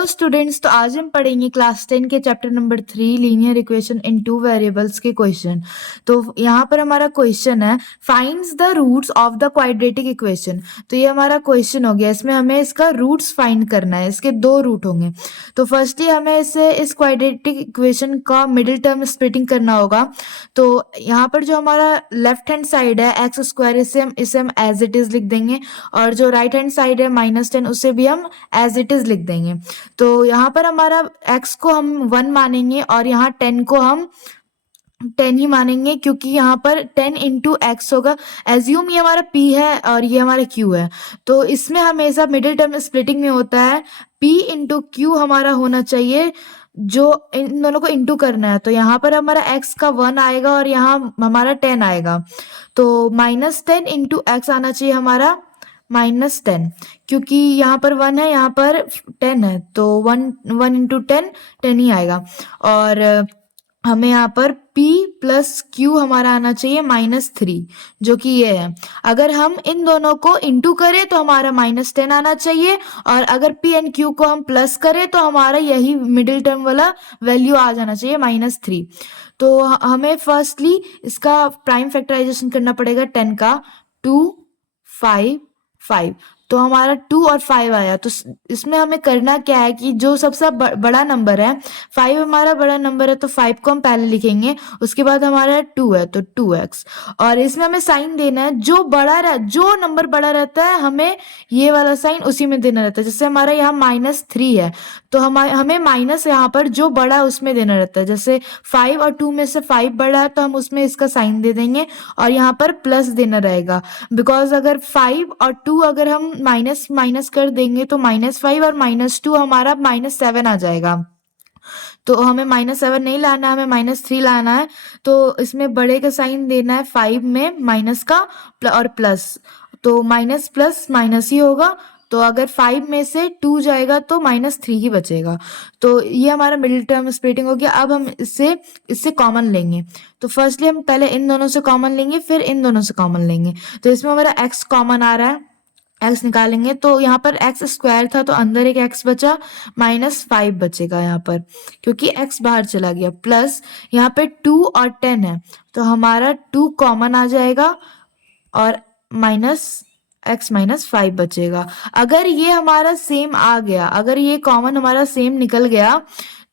Hello students, तो आज हम पढ़ेंगे क्लास 10 के chapter number 3 linear equation in two variables के क्वेश्चन। तो यहाँ पर हमारा क्वेश्चन है finds the roots of the quadratic equation. तो ये हमारा क्वेश्चन हो गया, इसमें हमें इसका रूट्स फाइंड करना है। इसके दो रूट होंगे। तो फर्स्टली हमें इस क्वाड्रेटिक इक्वेशन का मिडिल टर्म स्प्लिटिंग करना होगा। तो यहाँ पर जो हमारा लेफ्ट हैंड साइड है एक्स स्क्वायर, इसे हम एज इट इज लिख देंगे, और जो राइट हैंड साइड है -10 उसे भी हम एज इट इज लिख देंगे। तो यहाँ पर हमारा x को हम 1 मानेंगे और यहाँ 10 को हम 10 ही मानेंगे, क्योंकि यहाँ पर 10 इंटू एक्स होगा। एज्यूम ये हमारा p है और ये हमारा q है। तो इसमें हमेशा मिडिल टर्म स्प्लिटिंग में होता है p इंटू क्यू हमारा होना चाहिए, जो इन दोनों को इंटू करना है। तो यहाँ पर हमारा x का 1 आएगा और यहाँ हमारा 10 आएगा। तो -10 इंटू एक्स आना चाहिए हमारा -10, क्योंकि यहाँ पर 1 है, यहाँ पर 10 है, तो 1 इंटू 10 ही आएगा। और हमें यहाँ पर p प्लस क्यू हमारा आना चाहिए -3, जो कि ये है। अगर हम इन दोनों को इंटू करें तो हमारा -10 आना चाहिए, और अगर p एंड q को हम प्लस करें तो हमारा यही मिडिल टर्म वाला वैल्यू आ जाना चाहिए -3। तो हमें फर्स्टली इसका प्राइम फैक्टराइजेशन करना पड़ेगा 10 का। 2 5 5, तो हमारा 2 और 5 आया। तो इसमें हमें करना क्या है कि जो सबसे बड़ा नंबर है 5 हमारा बड़ा नंबर है, तो 5 को हम पहले लिखेंगे, उसके बाद हमारा 2 है तो 2x। और इसमें हमें साइन देना है, जो नंबर बड़ा रहता है हमें ये वाला साइन उसी में देना रहता है। जैसे हमारा यहाँ -3 है, तो हमें माइनस यहाँ पर जो बड़ा है उसमें देना रहता है। जैसे 5 और 2 में से 5 बड़ा है तो हम उसमें इसका साइन दे देंगे, और यहाँ पर प्लस देना रहेगा। बिकॉज अगर 5 और 2 अगर हम माइनस माइनस कर देंगे तो -5 और -2 हमारा -7 आ जाएगा। तो हमें -7 नहीं लाना है, हमें -3 लाना है। तो इसमें बड़े का साइन देना है 5 में माइनस का और प्लस, तो माइनस प्लस माइनस ही होगा। तो अगर 5 में से 2 जाएगा तो -3 ही बचेगा। तो ये हमारा मिडिल टर्म स्प्लिटिंग हो गया। अब हम इससे कॉमन लेंगे। तो फर्स्टली हम पहले इन दोनों से कॉमन लेंगे, फिर इन दोनों से कॉमन लेंगे। तो इसमें हमारा x कॉमन आ रहा है, x निकालेंगे तो यहाँ पर x स्क्वायर था तो अंदर एक x बचा, -5 बचेगा यहाँ पर, क्योंकि x बाहर चला गया। प्लस यहाँ पे 2 और 10 है, तो हमारा 2 कॉमन आ जाएगा और -5 बचेगा। अगर ये हमारा सेम आ गया, अगर ये कॉमन हमारा सेम निकल गया,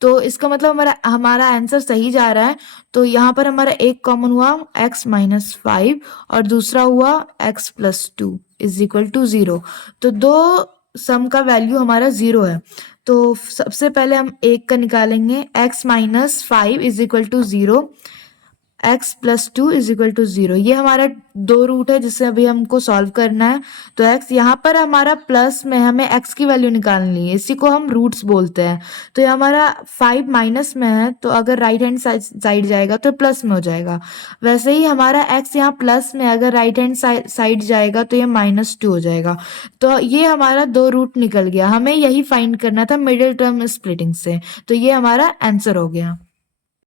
तो इसका मतलब हमारा आंसर सही जा रहा है। तो यहाँ पर हमारा एक कॉमन हुआ x-5 और दूसरा हुआ x + 2 = 0। तो दो सम का वैल्यू हमारा 0 है। तो सबसे पहले हम एक का निकालेंगे, x-5 = 0, x + 2 = 0। ये हमारा दो रूट है जिससे अभी हमको सॉल्व करना है। तो x यहाँ पर हमारा प्लस में, हमें x की वैल्यू निकालनी है, इसी को हम रूट्स बोलते हैं। तो ये हमारा 5 माइनस में है, तो अगर राइट हैंड साइड जाएगा तो प्लस में हो जाएगा। वैसे ही हमारा x यहाँ प्लस में, अगर राइट हैंड साइड जाएगा तो ये -2 हो जाएगा। तो ये हमारा दो रूट निकल गया। हमें यही फाइंड करना था मिडिल टर्म स्प्लिटिंग से। तो ये हमारा आंसर हो गया।